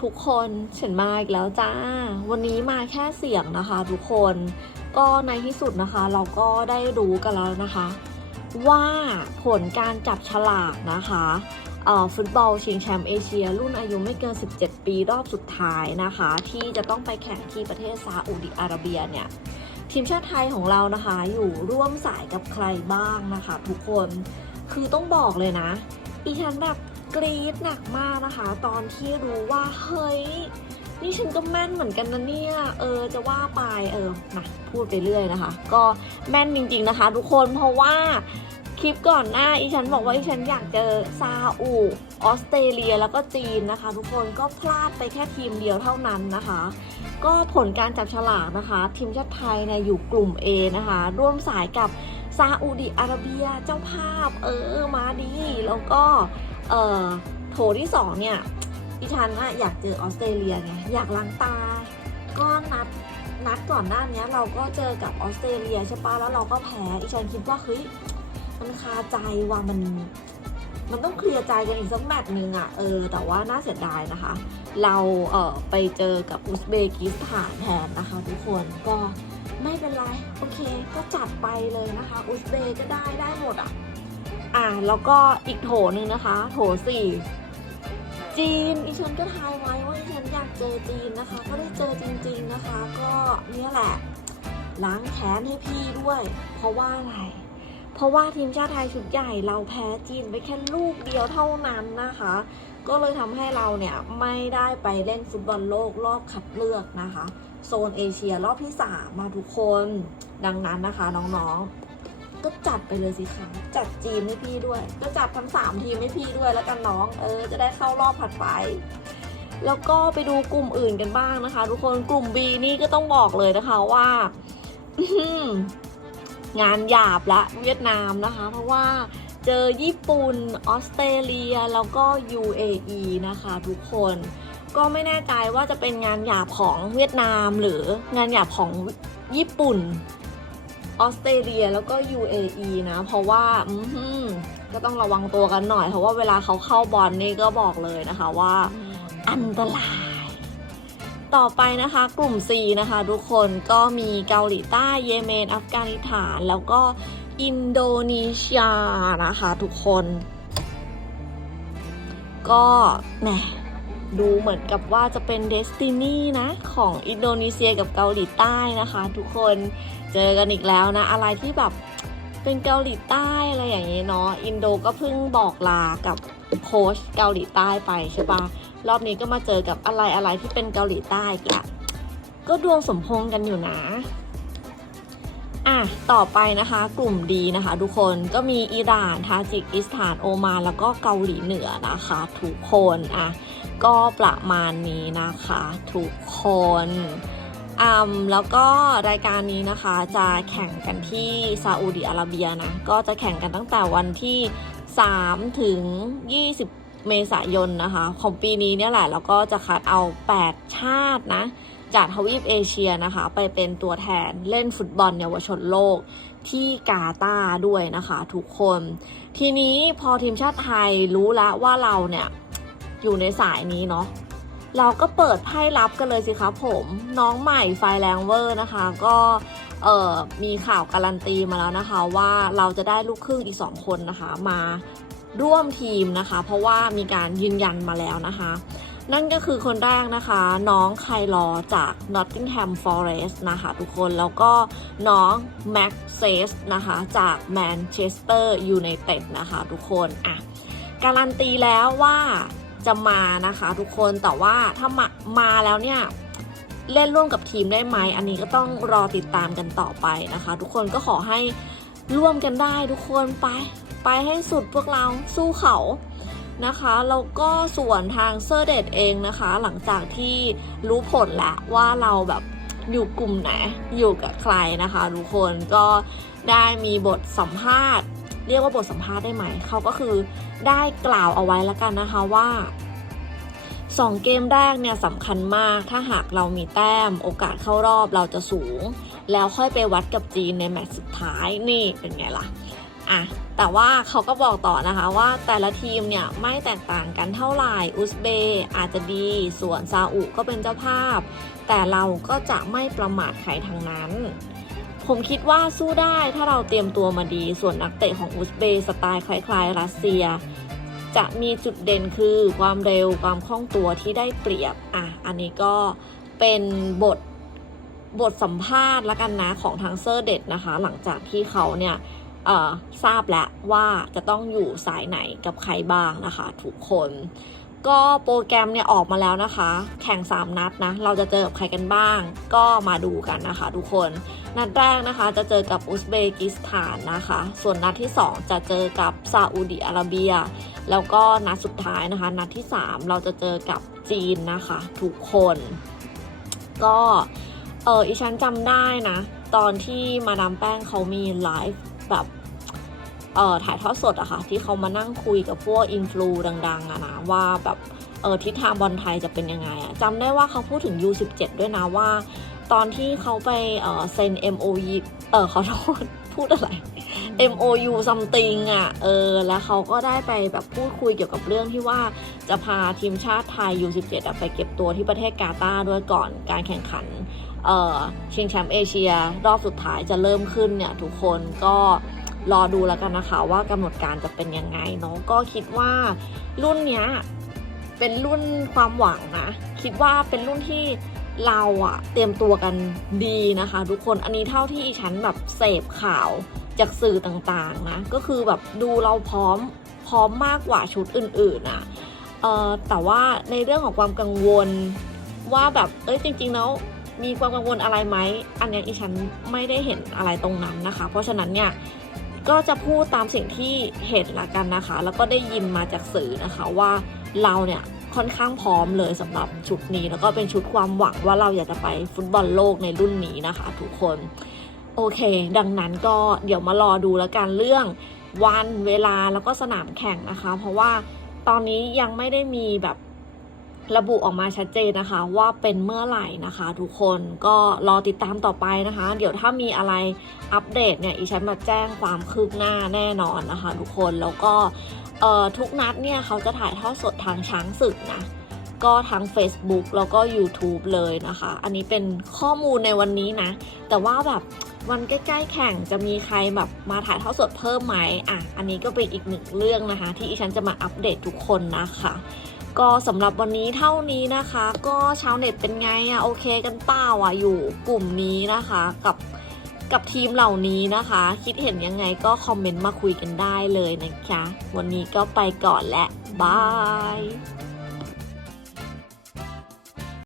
ทุกคนฉันมาอีกแล้วจ้า วันนี้มาแค่เสียงนะคะทุกคนก็ในที่สุดนะคะ เราก็ได้รู้กันแล้วนะคะ ว่าผลการจับฉลากนะคะฟุตบอลชิงแชมป์เอเชีย รุ่นอายุไม่เกิน 17 ปีรอบสุดท้ายนะคะ ที่จะต้องไปแข่งที่ประเทศซาอุดิอาระเบียเนี่ยทีมชาติไทยของเรานะคะอยู่ร่วมสายกับใครบ้างนะคะ ทุกคนคือต้องบอกเลยนะอีฉันแบบ กรี๊ดหนักมากนะคะ ตอนที่รู้ว่าเฮ้ยนี่ฉันก็แม่นเหมือนกันนะเนี่ย เออจะว่าไปเออมาพูดไปเรื่อยนะคะ ก็แม่นจริง ๆนะคะ ทุกคนเพราะว่าคลิปก่อนหน้าอีฉันบอกว่าอีฉันอยากเจอซาอุออสเตรเลียแล้วก็จีนนะคะ ทุกคนก็พลาดไปแค่ทีมเดียวเท่านั้นนะคะ ก็ผลการจับฉลากนะคะ ทีมชาติไทยเนี่ยอยู่กลุ่ม A นะคะ ร่วมสายกับซาอุดิอาระเบียเจ้าภาพเออมาดี แล้วก็ เอ่อโถที่สองเนี่ยดิฉันอะอยากเจอออสเตรเลียไงอยากล้างตา ก็นัดนัดก่อนหน้านี้เราก็เจอกับออสเตรเลียใช่ปะแล้วเราก็แพ้ดิฉันคิดว่าเฮ้ยมันคาใจว่ามันมันต้องเคลียร์ใจกันอีกสักแมตช์หนึ่งอะเออแต่ว่าน่าเสียดายนะคะ เราเออไปเจอกับอุซเบกิสถานแทนนะคะทุกคนก็ไม่เป็นไร โอเค ก็จัดไปเลยนะคะ อุซเบกก็ได้ได้หมดอะ อ่าแล้วก็อีกโถหนึ่งนะคะ โถสี่จีนอีฉันก็ทายไว้ว่าอีฉันอยากเจอจีนนะคะ ก็ได้เจอจริง ๆนะคะ ก็เนี่ยแหละล้างแค้นให้พี่ด้วย เพราะว่าอะไร เพราะว่าทีมชาติไทยชุดใหญ่เราแพ้จีนไปแค่ลูกเดียวเท่านั้นนะคะ ก็เลยทำให้เราเนี่ยไม่ได้ไปเล่นฟุตบอลโลกรอบคัดเลือกนะคะ โซนเอเชียรอบที่ 3 มาทุกคนดังนั้นนะคะน้องๆ ก็จัดไปเลยสิคะจัดจีนให้พี่ด้วยก็จัดทั้ง3ทีมให้พี่ด้วยแล้วกันน้อง เออ จะได้เข้ารอบถัดไป แล้วก็ไปดูกลุ่มอื่นกันบ้างนะคะ ทุกคนกลุ่ม B นี่ก็ต้องบอกเลยนะคะว่างานหยาบละเวียดนามนะคะ เพราะว่าเจอญี่ปุ่น ออสเตรเลีย แล้วก็ UAE นะคะทุกคนก็ไม่แน่ใจว่าจะเป็นงานหยาบของเวียดนามหรืองานหยาบของญี่ปุ่น ออสเตรเลียแล้วก็ UAE นะ เพราะว่าอือหือก็ต้องระวังตัวกันหน่อย เพราะว่าเวลาเขาเข้าบอลนี่ก็บอกเลยนะคะว่า อันตราย ต่อไปนะคะกลุ่ม C นะคะทุกคนก็มีเกาหลีใต้เยเมน อัฟกานิสถาน แล้วก็อินโดนีเซียนะคะทุกคน ก็แหม ดูเหมือนกับว่าจะเป็นเดสตินีนะของอินโดนีเซียกับเกาหลีใต้นะคะ ทุกคนเจอกันอีกแล้วนะ อะไรที่แบบเป็นเกาหลีใต้อะไรอย่างนี้เนาะอินโดก็เพิ่งบอกลากับโค้ชเกาหลีใต้ไปใช่ปะรอบนี้ก็มาเจอกับอะไรอะไรที่เป็นเกาหลีใต้อีกละก็ดวงสมพงกันอยู่นะอะ ต่อไปนะคะกลุ่มดีนะคะ ทุกคนก็มีอิหร่านทาจิกิสถานโอมานแล้วก็เกาหลีเหนือนะคะ ทุกคนอะ ก็ประมาณนี้นะคะทุกคนอืมแล้วก็รายการนี้นะคะจะแข่งกันที่ซาอุดิอาระเบียนะ ก็จะแข่งกันตั้งแต่วันที่ 3 ถึง 20 เมษายนนะคะ ของปีนี้เนี่ยแหละแล้วก็จะคัดเอา 8 ชาตินะ จากทวีปเอเชียนะคะ ไปเป็นตัวแทนเล่นฟุตบอลเยาวชนโลกที่กาตาด้วยนะคะทุกคน ทีนี้พอทีมชาติไทยรู้แล้วว่าเราเนี่ย อยู่ในสายนี้เนาะเราก็เปิดไพ่รับกันเลยสิคะผมน้องใหม่ไฟแรงเวอร์นะคะ ก็เอ่อมีข่าวการันตีมาแล้วนะคะว่าเราจะได้ลูกครึ่งอีก 2 คนนะคะ มาร่วมทีมนะคะ เพราะว่ามีการยืนยันมาแล้วนะคะ นั่นก็คือคนแรกนะคะ น้องไคลอจาก Nottingham Forest นะคะทุกคนแล้วก็น้องแม็กเซสนะคะจาก Manchester United นะคะทุกคนอะการันตีแล้วว่า จะมานะคะทุกคนแต่ว่าถ้ามามาแล้วเนี่ยเล่นร่วมกับทีมได้ไหม อันนี้ก็ต้องรอติดตามกันต่อไปนะคะ ทุกคนก็ขอให้ร่วมกันได้ทุกคนไปไปให้สุดพวกเราสู้เขานะคะแล้วก็ส่วนทางเซอร์เดตเองนะคะ หลังจากที่รู้ผลแล้วว่าเราแบบอยู่กลุ่มไหนอยู่กับใครนะคะ ทุกคนก็ได้มีบทสัมภาษณ์ เรียกว่าบทสัมภาษณ์ได้ไหม เขาก็คือได้กล่าวเอาไว้แล้วกันนะคะว่าสองเกมแรกเนี่ยสำคัญมาก ถ้าหากเรามีแต้มโอกาสเข้ารอบเราจะสูง แล้วค่อยไปวัดกับจีนในแมตช์สุดท้ายนี่เป็นไงล่ะ อะแต่ว่าเขาก็บอกต่อนะคะว่าแต่ละทีมเนี่ยไม่แตกต่างกันเท่าไหร่ อุซเบย์อาจจะดี ส่วนซาอุก็เป็นเจ้าภาพ แต่เราก็จะไม่ประมาทใครทางนั้น ผมคิดว่าสู้ได้ถ้าเราเตรียมตัวมาดี ส่วนนักเตะของอุซเบย์สไตล์คล้ายๆ รัสเซีย จะมีจุดเด่นคือความเร็วความคล่องตัวที่ได้เปรียบ อะ อันนี้ก็เป็นบทบทสัมภาษณ์ละกันนะของทางเซอร์เด็ดนะคะ หลังจากที่เขาเนี่ย ทราบแล้วว่าจะต้องอยู่สายไหนกับใครบ้างนะคะ ทุกคน ก็โปรแกรมเนี่ยออกมาแล้วนะคะ แข่ง 3 นัดนะ เราจะเจอกับใครกันบ้าง ก็มาดูกันนะคะ ทุกคน นัดแรกนะคะจะเจอกับอุซเบกิสถานนะคะ ส่วนนัดที่ 2 จะเจอกับซาอุดิอาระเบีย แล้วก็นัดสุดท้ายนะคะ นัดที่ 3 เราจะเจอกับจีนนะคะ ทุกคน ก็เอออีฉันจำได้นะ ตอนที่มาดามแป้งเขามีไลฟ์แบบ เออถ่ายทอดสดอะค่ะที่เขามานั่งคุยกับพวกอินฟลูดังๆอะนะว่าแบบเออทิศทางบอลไทยจะเป็นยังไงอะจำได้ว่าเขาพูดถึง U17 ด้วยนะว่า ตอนที่เขาไปเออเซ็น MOU เออขอโทษพูดอะไร MOU something อะ เออ แล้วเขาก็ได้ไปแบบพูดคุยเกี่ยวกับเรื่องที่ว่าจะพาทีมชาติไทย U17 อะไปเก็บตัวที่ประเทศกาตาร์ด้วยก่อนการแข่งขัน เอ่อ ชิงแชมป์เอเชีย รอบสุดท้ายจะเริ่มขึ้นเนี่ย ทุกคนก็ รอดูแล้วกันนะคะว่ากำหนดการจะเป็นยังไงเนาะก็คิดว่ารุ่นเนี้ยเป็นรุ่นความหวังนะ คิดว่าเป็นรุ่นที่เราอะเตรียมตัวกันดีนะคะ ทุกคนอันนี้เท่าที่อีฉันแบบเสพข่าวจากสื่อต่างๆนะ ก็คือแบบดูเราพร้อมพร้อมมากกว่าชุดอื่นๆอะเอ่อแต่ว่าในเรื่องของความกังวลว่าแบบเอ้ยจริงๆแล้วมีความกังวลอะไรไหมอันนี้อีฉันไม่ได้เห็นอะไรตรงนั้นนะคะ เพราะฉะนั้นเนี่ย ก็จะพูดตามสิ่งที่เห็นละกันนะคะ แล้วก็ได้ยินมาจากสื่อนะคะว่าเราเนี่ยค่อนข้างพร้อมเลยสำหรับชุดนี้ แล้วก็เป็นชุดความหวังว่าเราอยากจะไปฟุตบอลโลกในรุ่นนี้นะคะ ทุกคนโอเค ดังนั้นก็เดี๋ยวมารอดูแล้วกันเรื่องวันเวลาแล้วก็สนามแข่งนะคะ เพราะว่าตอนนี้ยังไม่ได้มีแบบ ระบุออกมาชัดเจนนะคะ ว่าเป็นเมื่อไหร่นะคะ ทุกคนก็รอติดตามต่อไปนะคะ เดี๋ยวถ้ามีอะไรอัปเดตเนี่ยอีฉันมาแจ้งความคืบหน้าแน่นอนนะคะ ทุกคนแล้วก็ทุกนัดเนี่ยเขาจะถ่ายทอดสดทางช้างศึกนะก็ทั้ง Facebook แล้วก็ YouTube เลยนะคะ อันนี้เป็นข้อมูลในวันนี้นะ แต่ว่าแบบวันใกล้ๆแข่งจะมีใครแบบมาถ่ายทอดสดเพิ่มไหมอะ อันนี้ก็เป็นอีกหนึ่งเรื่องนะคะ ที่อีฉันจะมาอัปเดตทุกคนนะคะ ก็สำหรับวันนี้เท่านี้นะคะ ก็ชาวเน็ตเป็นไงอะโอเคกันเปล่าอะอยู่กลุ่มนี้นะคะกับกับทีมเหล่านี้นะคะ คิดเห็นยังไงก็คอมเมนต์มาคุยกันได้เลยนะคะ วันนี้ก็ไปก่อนและบาย